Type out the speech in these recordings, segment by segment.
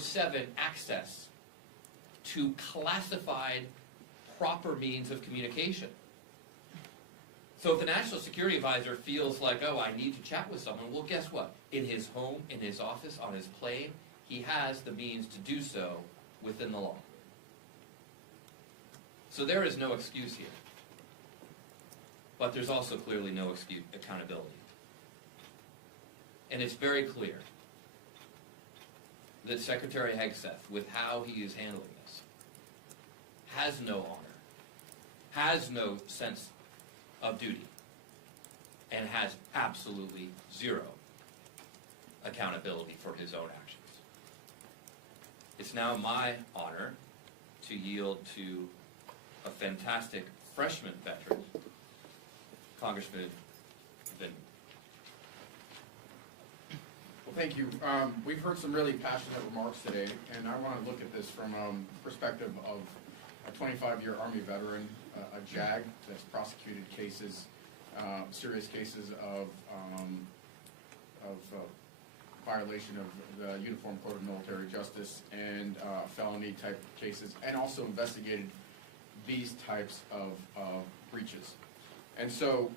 24/7 access to classified proper means of communication. So if the National Security Advisor feels like, oh, I need to chat with someone, well, guess what? In his home, in his office, on his plane, he has the means to do so within the law. So there is no excuse here. But there's also clearly no accountability. And it's very clear that Secretary Hegseth, with how he is handling this, has no honor, has no sense of duty, and has absolutely zero accountability for his own actions. It's now my honor to yield to a fantastic freshman veteran, Congressman Vin. Well, thank you. We've heard some really passionate remarks today, and I want to look at this from perspective of a 25-year Army veteran, a JAG that's prosecuted cases, serious cases of violation of the Uniform Code of Military Justice and felony type cases, and also investigated these types of breaches. And so,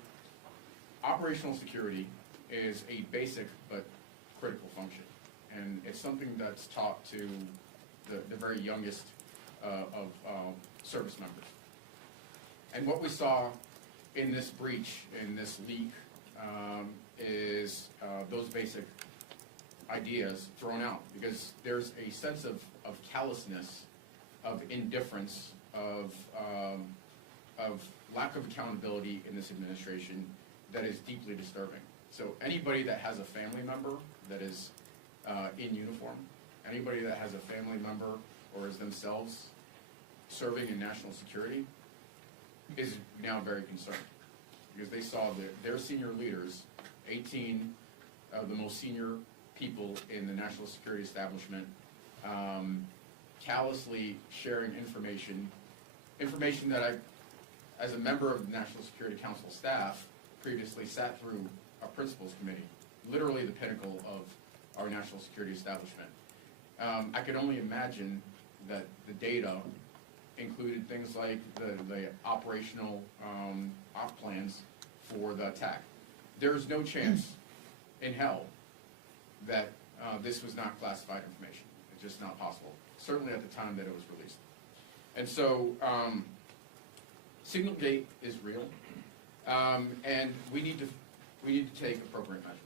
operational security is a basic but critical function, and it's something that's taught to the very youngest of service members. And what we saw in this breach, in this leak, is those basic ideas thrown out, because there's a sense of callousness, of indifference, of lack of accountability in this administration that is deeply disturbing. So anybody that has a family member that is in uniform, anybody that has a family member or is themselves serving in national security is now very concerned, because they saw that their senior leaders, 18 of the most senior people in the national security establishment, callously sharing information that I, as a member of the National Security Council staff, previously sat through a principals committee, literally the pinnacle of our national security establishment. I could only imagine that the data included things like the operational op plans for the attack. There's no chance in hell that this was not classified information. It's just not possible, certainly at the time that it was released. And so Signalgate is real, and we need to take appropriate measures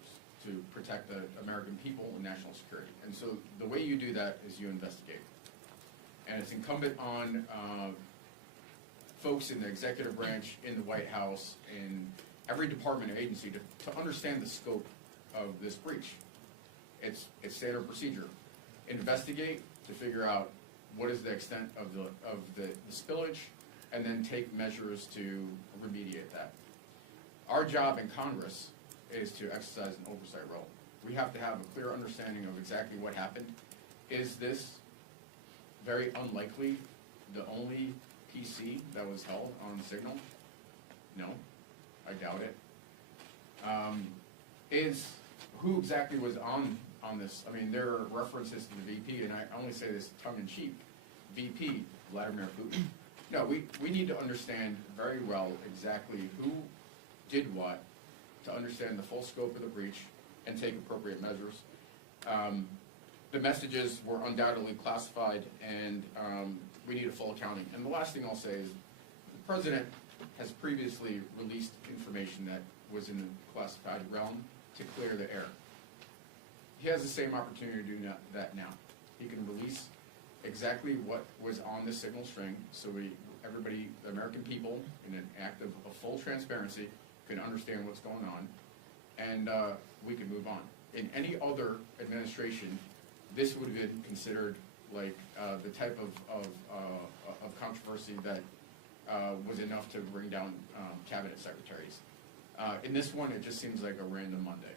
to protect the American people and national security. And so the way you do that is you investigate. And it's incumbent on folks in the executive branch, in the White House, in every department or agency to understand the scope of this breach. It's standard procedure. Investigate to figure out what is the extent of the spillage, and then take measures to remediate that. Our job in Congress is to exercise an oversight role. We have to have a clear understanding of exactly what happened. Is this very unlikely the only PC that was held on Signal? No, I doubt it. Who exactly was on this? I mean, there are references to the VP, and I only say this tongue-in-cheek. VP, Vladimir Putin. No, we need to understand very well exactly who did what to understand the full scope of the breach and take appropriate measures. The messages were undoubtedly classified, and we need a full accounting. And the last thing I'll say is the President has previously released information that was in the classified realm to clear the air. He has the same opportunity to do that now. He can release exactly what was on the signal string, so everybody, the American people, in an act of full transparency, can understand what's going on, and we can move on. In any other administration, this would have been considered like the type of controversy that was enough to bring down cabinet secretaries. In this one, it just seems like a random Monday.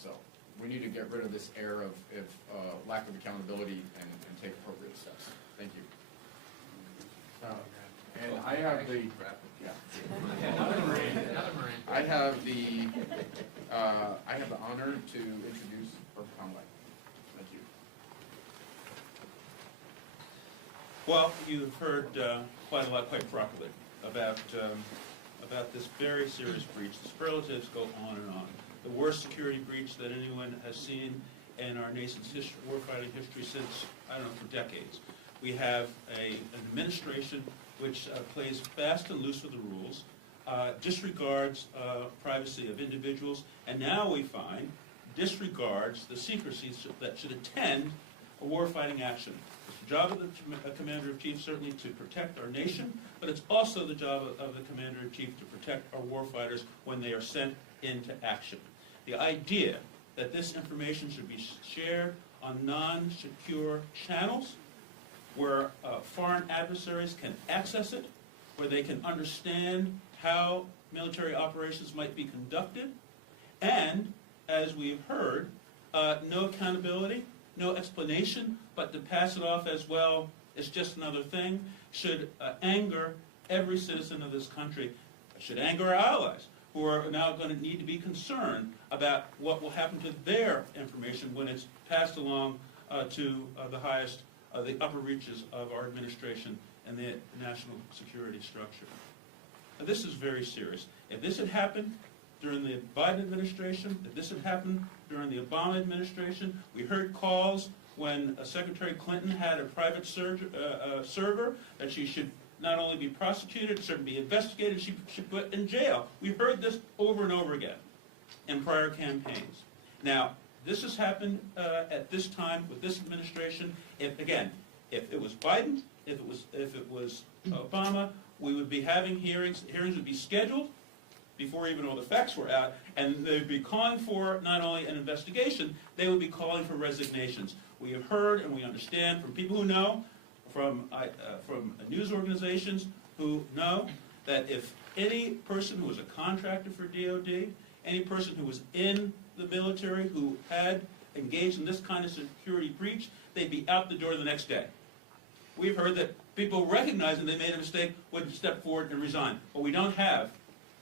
So we need to get rid of this air of lack of accountability and take appropriate steps. Thank you. And I have the I have the honor to introduce Conway. Thank you. Well, you've heard quite a lot, quite properly, about this very serious breach. The superlatives go on and on. The worst security breach that anyone has seen in our nation's history, warfighting history since, I don't know, for decades. We have an administration which plays fast and loose with the rules, disregards privacy of individuals, and now we find disregards the secrecy that should attend a warfighting action. It's the job of the Commander-in-Chief certainly to protect our nation, but it's also the job of the Commander-in-Chief to protect our warfighters when they are sent into action. The idea that this information should be shared on non-secure channels where foreign adversaries can access it, where they can understand how military operations might be conducted, and, as we've heard, no accountability, no explanation, but to pass it off as, well, it's just another thing, should anger every citizen of this country. It should anger our allies, who are now going to need to be concerned about what will happen to their information when it's passed along to the highest, the upper reaches of our administration and the national security structure. Now, this is very serious. If this had happened during the Biden administration, if this had happened during the Obama administration, we heard calls when Secretary Clinton had a private server that she should not only be prosecuted, certainly be investigated, she should put in jail. We've heard this over and over again in prior campaigns. Now, this has happened at this time with this administration. If it was Biden, if it was Obama, we would be having hearings. Hearings would be scheduled before even all the facts were out, and they'd be calling for not only an investigation, they would be calling for resignations. We have heard and we understand from people who know, from news organizations who know, that if any person who was a contractor for DOD, any person who was in the military who had engaged in this kind of security breach, they'd be out the door the next day. We've heard that people recognizing they made a mistake would step forward and resign. But we don't have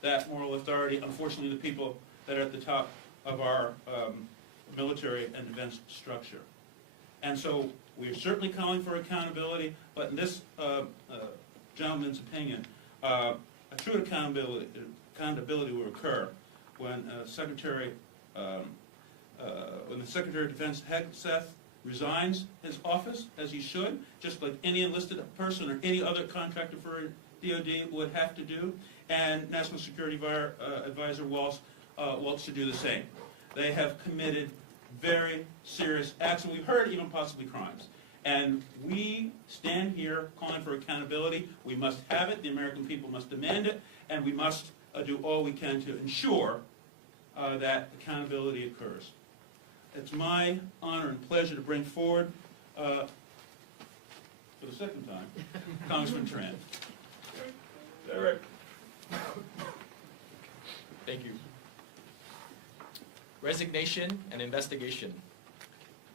that moral authority, unfortunately, the people that are at the top of our military and defense structure. And so we're certainly calling for accountability, but in this gentleman's opinion, a true accountability will occur when the Secretary of Defense Hegseth resigns his office, as he should, just like any enlisted person or any other contractor for DOD would have to do, and National Security Advisor Waltz should do the same. They have committed very serious acts, and we've heard even possibly crimes. And we stand here calling for accountability. We must have it. The American people must demand it, and we must do all we can to ensure that accountability occurs. It's my honor and pleasure to bring forward, for the second time, Congressman Tran. Derek. Thank you. Resignation and investigation.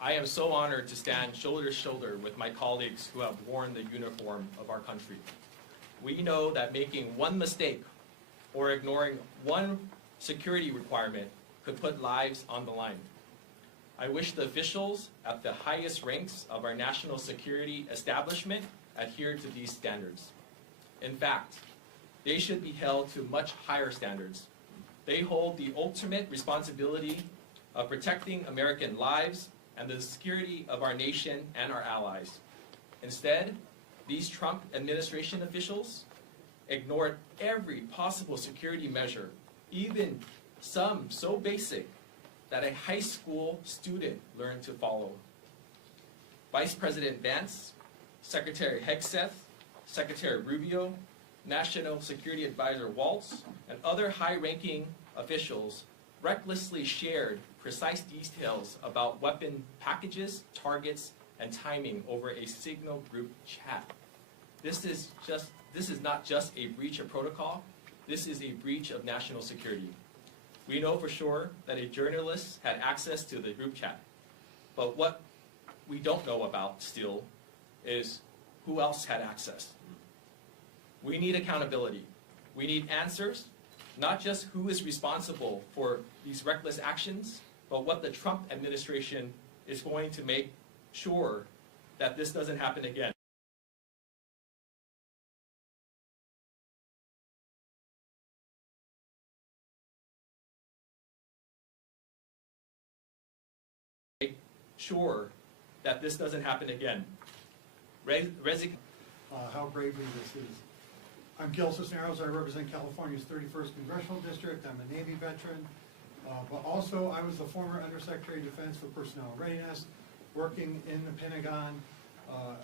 I am so honored to stand shoulder to shoulder with my colleagues who have worn the uniform of our country. We know that making one mistake or ignoring one security requirement could put lives on the line. I wish the officials at the highest ranks of our national security establishment adhere to these standards. In fact, they should be held to much higher standards. They hold the ultimate responsibility of protecting American lives and the security of our nation and our allies. Instead, these Trump administration officials ignored every possible security measure, even some so basic that a high school student learned to follow. Vice President Vance, Secretary Hegseth, Secretary Rubio, National Security Advisor Waltz, and other high-ranking officials recklessly shared precise details about weapon packages, targets, and timing over a Signal group chat. This is not just a breach of protocol, this is a breach of national security. We know for sure that a journalist had access to the group chat, but what we don't know about still is who else had access. We need accountability. We need answers, not just who is responsible for these reckless actions, but what the Trump administration is going to make sure that this doesn't happen again. sure that this doesn't happen again. How bravely this is. I'm Gil Cisneros. I represent California's 31st Congressional District. I'm a Navy veteran, but also I was the former Undersecretary of Defense for Personnel Readiness, working in the Pentagon,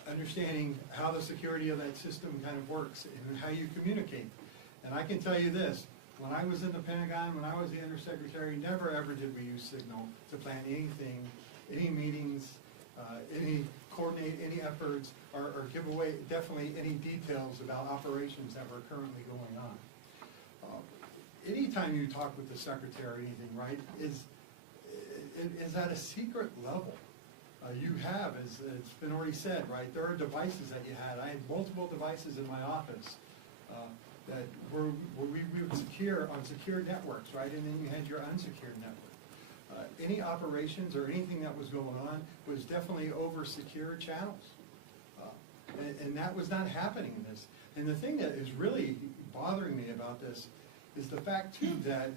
understanding how the security of that system kind of works and how you communicate. And I can tell you this, when I was in the Pentagon, when I was the Undersecretary, never ever did we use Signal to plan anything, any meetings, coordinate any efforts, or give away definitely any details about operations that were currently going on. Anytime you talk with the Secretary or anything, right, is at a secret level. You have, as it's been already said, right, there are devices that you had. I had multiple devices in my office that we would secure on secure networks, right, and then you had your unsecured network. Any operations or anything that was going on was definitely over secure channels. And that was not happening in this. And the thing that is really bothering me about this is the fact too that,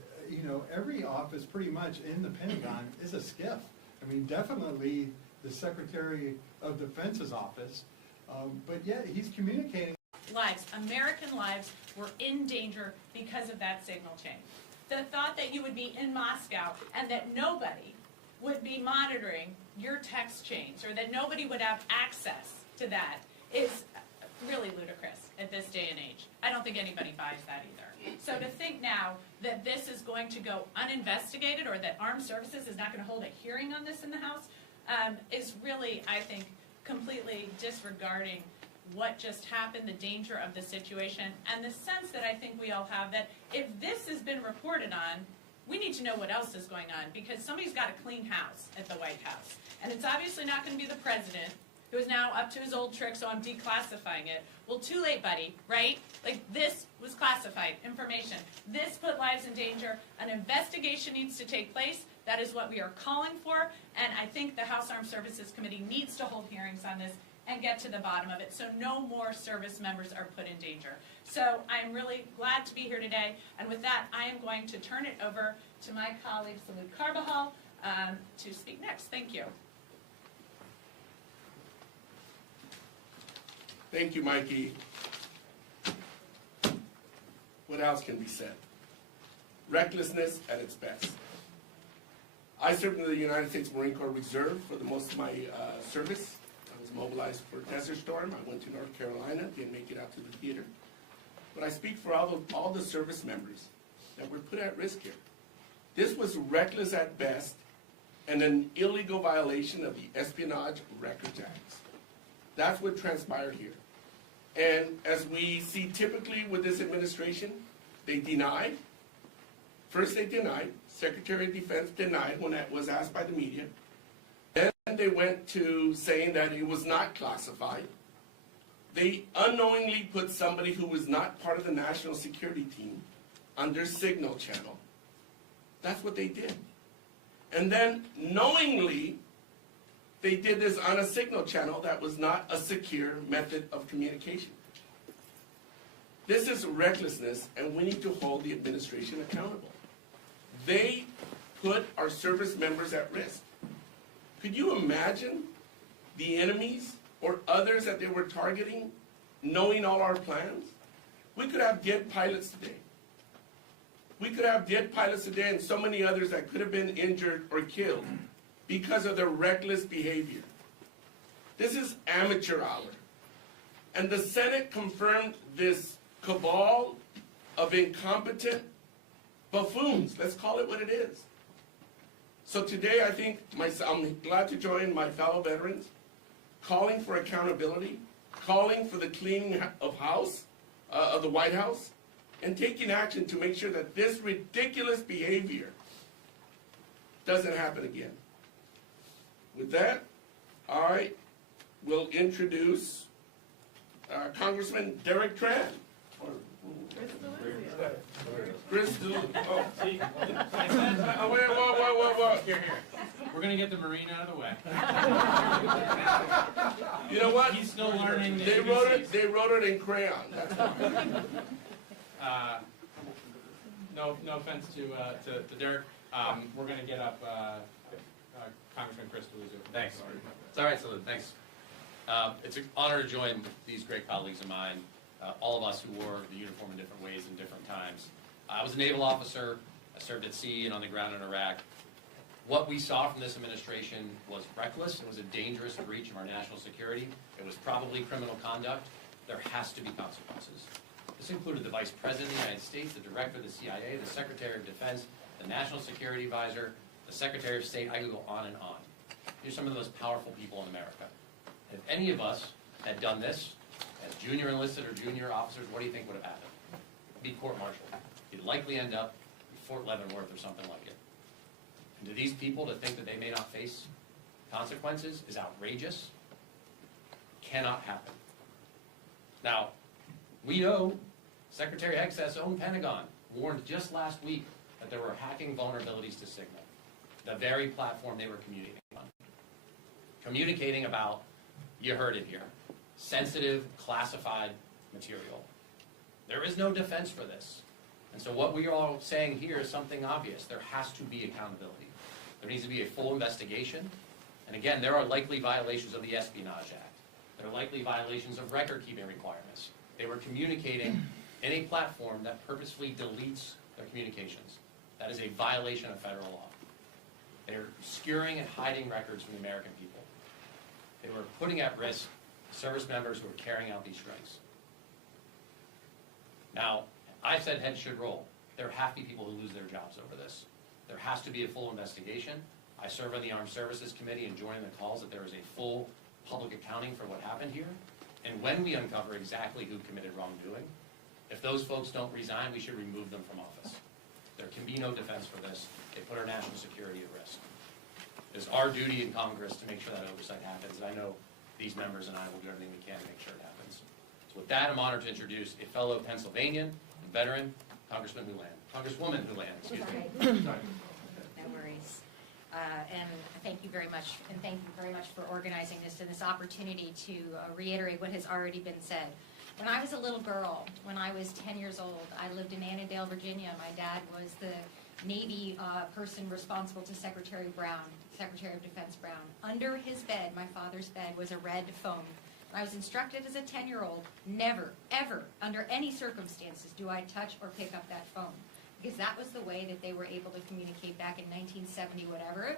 every office pretty much in the Pentagon is a SCIF. I mean, definitely the Secretary of Defense's office, but yet he's communicating. Lives, American lives, were in danger because of that signal chain. The thought that you would be in Moscow and that nobody would be monitoring your text chains or that nobody would have access to that is really ludicrous at this day and age. I don't think anybody buys that either. So to think now that this is going to go uninvestigated or that Armed Services is not going to hold a hearing on this in the House is really, I think, completely disregarding what just happened, the danger of the situation, and the sense that I think we all have that if this has been reported on, we need to know what else is going on, because somebody's got to clean house at the White House. And it's obviously not going to be the president, who is now up to his old trick, so I'm declassifying it. Well, too late, buddy, right? Like, this was classified information. This put lives in danger. An investigation needs to take place. That is what we are calling for, and I think the House Armed Services Committee needs to hold hearings on this and get to the bottom of it, so no more service members are put in danger. So I'm really glad to be here today, and with that, I am going to turn it over to my colleague, Salud Carbajal, to speak next. Thank you. Thank you, Mikey. What else can be said? Recklessness at its best. I served in the United States Marine Corps Reserve for the most of my service. I was mobilized for Desert Storm. I went to North Carolina, didn't make it out to the theater. But I speak for all the service members that were put at risk here. This was reckless at best and an illegal violation of the Espionage Records Act. That's what transpired here. And as we see typically with this administration, they denied. First they denied. Secretary of Defense denied when that was asked by the media. Then they went to saying that it was not classified. They unknowingly put somebody who was not part of the national security team on their signal channel. That's what they did. And then knowingly, they did this on a signal channel that was not a secure method of communication. This is recklessness, and we need to hold the administration accountable. They put our service members at risk. Could you imagine the enemies or others that they were targeting knowing all our plans? We could have dead pilots today. We could have dead pilots today and so many others that could have been injured or killed because of their reckless behavior. This is amateur hour. And the Senate confirmed this cabal of incompetent buffoons. Let's call it what it is. So today I think I'm glad to join my fellow veterans, calling for accountability, calling for the cleaning of house, of the White House, and taking action to make sure that this ridiculous behavior doesn't happen again. With that, I will introduce Congressman Derek Tran. Chris DeLuzio. Oh, see. Oh, wait. Here. We're going to get the Marine out of the way. You know what? He's still learning. They wrote it in crayon. That's No offense to Derek. We're going to get up Congressman Chris DeLuzio. Thanks. Sorry. It's all right, so thanks. It's an honor to join these great colleagues of mine, all of us who wore the uniform in different ways in different times. I was a naval officer. I served at sea and on the ground in Iraq. What we saw from this administration was reckless. It was a dangerous breach of our national security. It was probably criminal conduct. There has to be consequences. This included the Vice President of the United States, the Director of the CIA, the Secretary of Defense, the National Security Advisor, the Secretary of State. I could go on and on. These are some of the most powerful people in America. If any of us had done this as junior enlisted or junior officers, what do you think would have happened? Be court-martialed. You'd likely end up in Fort Leavenworth or something like it. And to these people, to think that they may not face consequences is outrageous. Cannot happen. Now, we know Secretary Hegseth's own Pentagon warned just last week that there were hacking vulnerabilities to Signal, the very platform they were communicating on. Communicating about, you heard it here, sensitive, classified material. There is no defense for this. And so what we are all saying here is something obvious. There has to be accountability. There needs to be a full investigation. And again, there are likely violations of the Espionage Act. There are likely violations of record-keeping requirements. They were communicating in a platform that purposefully deletes their communications. That is a violation of federal law. They are obscuring and hiding records from the American people. They were putting at risk service members who were carrying out these strikes. Now, I said heads should roll. There have to be people who lose their jobs over this. There has to be a full investigation. I serve on the Armed Services Committee and join the calls that there is a full public accounting for what happened here. And when we uncover exactly who committed wrongdoing, if those folks don't resign, we should remove them from office. There can be no defense for this. They put our national security at risk. It is our duty in Congress to make sure that oversight happens. And I know these members and I will do everything we can to make sure it happens. So with that, I'm honored to introduce a fellow Pennsylvanian and veteran, Congressman Houlihan. Congresswoman Houlihan, excuse me. Sorry. No worries. And thank you very much, and thank you very much for organizing this and this opportunity to reiterate what has already been said. When I was a little girl, when I was 10 years old, I lived in Annandale, Virginia. My dad was the Navy person responsible to Secretary Brown, Secretary of Defense Brown. Under his bed, my father's bed, was a red phone. I was instructed as a 10-year-old, never, ever, under any circumstances, do I touch or pick up that phone. Because that was the way that they were able to communicate back in 1970, whatever,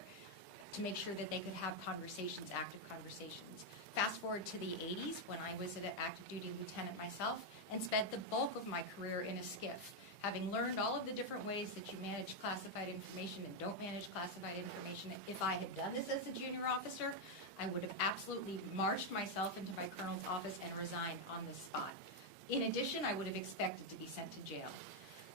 to make sure that they could have conversations, active conversations. Fast forward to the 80s, when I was an active duty lieutenant myself, and spent the bulk of my career in a skiff, having learned all of the different ways that you manage classified information and don't manage classified information. If I had done this as a junior officer, I would have absolutely marched myself into my colonel's office and resigned on the spot. In addition, I would have expected to be sent to jail.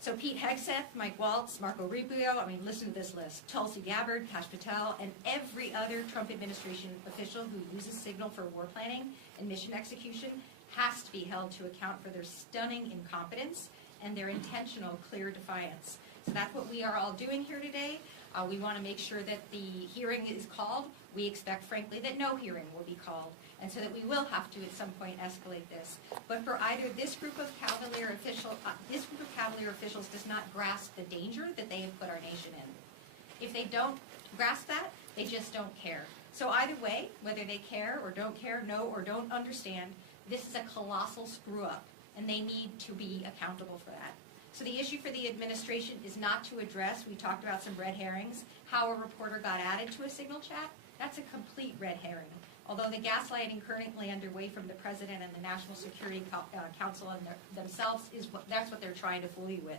So Pete Hegseth, Mike Waltz, Marco Rubio, listen to this list. Tulsi Gabbard, Kash Patel, and every other Trump administration official who uses Signal for war planning and mission execution has to be held to account for their stunning incompetence and their intentional clear defiance. So that's what we are all doing here today. We want to make sure that the hearing is called. We expect, frankly, that no hearing will be called, and so that we will have to, at some point, escalate this. But for either this group of cavalier officials does not grasp the danger that they have put our nation in. If they don't grasp that, they just don't care. So either way, whether they care or don't care, know or don't understand, this is a colossal screw-up, and they need to be accountable for that. So the issue for the administration is not to address, we talked about some red herrings, how a reporter got added to a Signal chat. That's a complete red herring. Although the gaslighting currently underway from the President and the National Security Council and themselves, that's what they're trying to fool you with.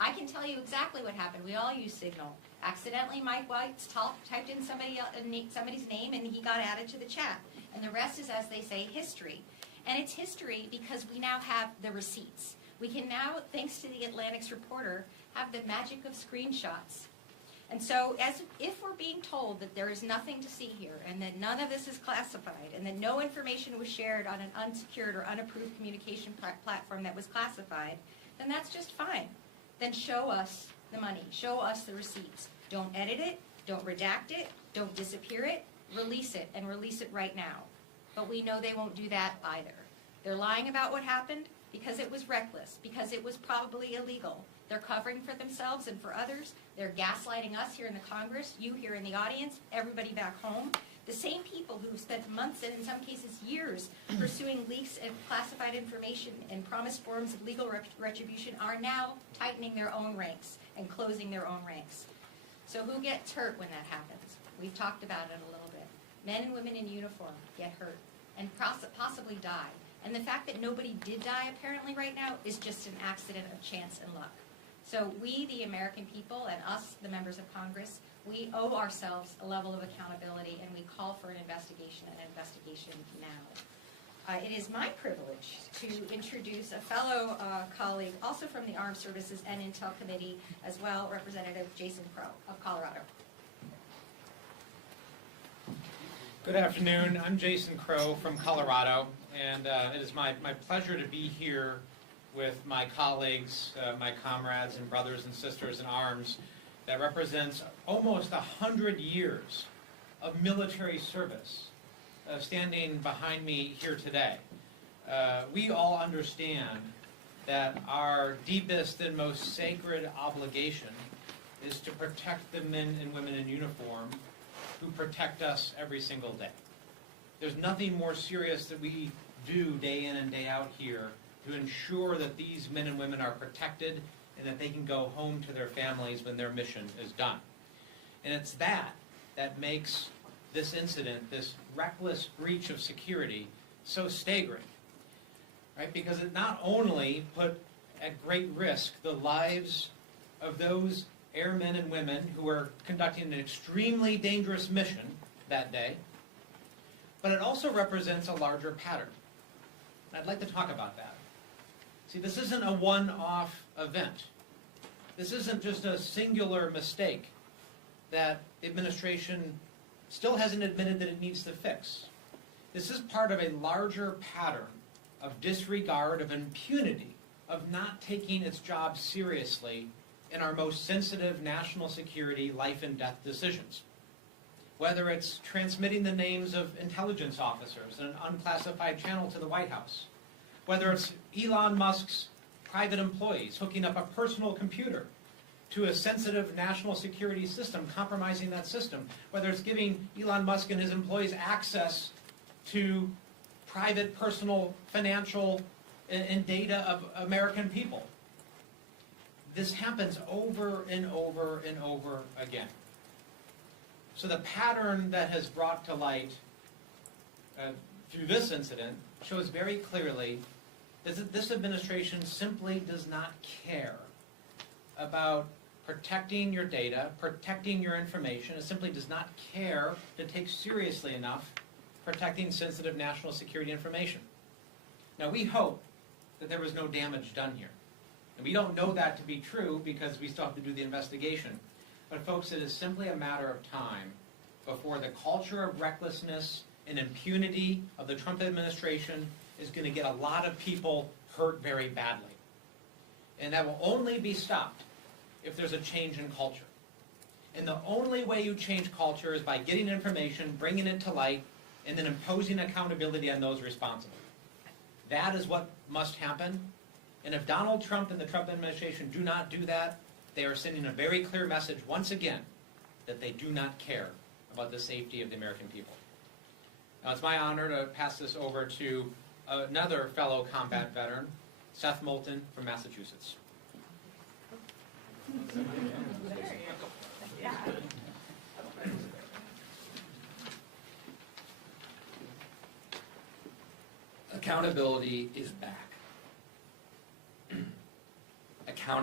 I can tell you exactly what happened. We all use Signal. Accidentally, Mike White typed in somebody's name and he got added to the chat. And the rest is, as they say, history. And it's history because we now have the receipts. We can now, thanks to the Atlantic's reporter, have the magic of screenshots. And so if we're being told that there is nothing to see here and that none of this is classified and that no information was shared on an unsecured or unapproved communication platform that was classified, then that's just fine. Then show us the money. Show us the receipts. Don't edit it. Don't redact it. Don't disappear it. Release it, and release it right now. But we know they won't do that either. They're lying about what happened because it was reckless, because it was probably illegal, They're covering for themselves and for others. They're gaslighting us here in the Congress, you here in the audience, everybody back home. The same people who've spent months and in some cases years pursuing leaks of classified information and promised forms of legal retribution are now tightening their own ranks and closing their own ranks. So who gets hurt when that happens? We've talked about it a little bit. Men and women in uniform get hurt and possibly die. And the fact that nobody did die apparently right now is just an accident of chance and luck. So we, the American people, and us, the members of Congress, we owe ourselves a level of accountability, and we call for an investigation now. It is my privilege to introduce a fellow colleague, also from the Armed Services and Intel Committee as well, Representative Jason Crow of Colorado. Good afternoon. I'm Jason Crow from Colorado, and it is my pleasure to be here with my colleagues, my comrades and brothers and sisters in arms that represents almost 100 years of military service standing behind me here today. We all understand that our deepest and most sacred obligation is to protect the men and women in uniform who protect us every single day. There's nothing more serious that we do day in and day out here to ensure that these men and women are protected and that they can go home to their families when their mission is done. And it's that makes this incident, this reckless breach of security, so staggering, right? Because it not only put at great risk the lives of those airmen and women who were conducting an extremely dangerous mission that day, but it also represents a larger pattern. And I'd like to talk about that. See, this isn't a one-off event. This isn't just a singular mistake that the administration still hasn't admitted that it needs to fix. This is part of a larger pattern of disregard, of impunity, of not taking its job seriously in our most sensitive national security, life and death decisions. Whether it's transmitting the names of intelligence officers in an unclassified channel to the White House, whether it's Elon Musk's private employees hooking up a personal computer to a sensitive national security system, compromising that system, whether it's giving Elon Musk and his employees access to private, personal, financial, and data of American people. This happens over and over and over again. So the pattern that has brought to light through this incident shows very clearly that this administration simply does not care about protecting your data, protecting your information. It simply does not care to take seriously enough protecting sensitive national security information. Now, we hope that there was no damage done here. And we don't know that to be true because we still have to do the investigation. But folks, it is simply a matter of time before the culture of recklessness and impunity of the Trump administration is going to get a lot of people hurt very badly. And that will only be stopped if there's a change in culture. And the only way you change culture is by getting information, bringing it to light, and then imposing accountability on those responsible. That is what must happen. And if Donald Trump and the Trump administration do not do that, they are sending a very clear message once again that they do not care about the safety of the American people. Now, it's my honor to pass this over to another fellow combat veteran, Seth Moulton from Massachusetts. Accountability is back.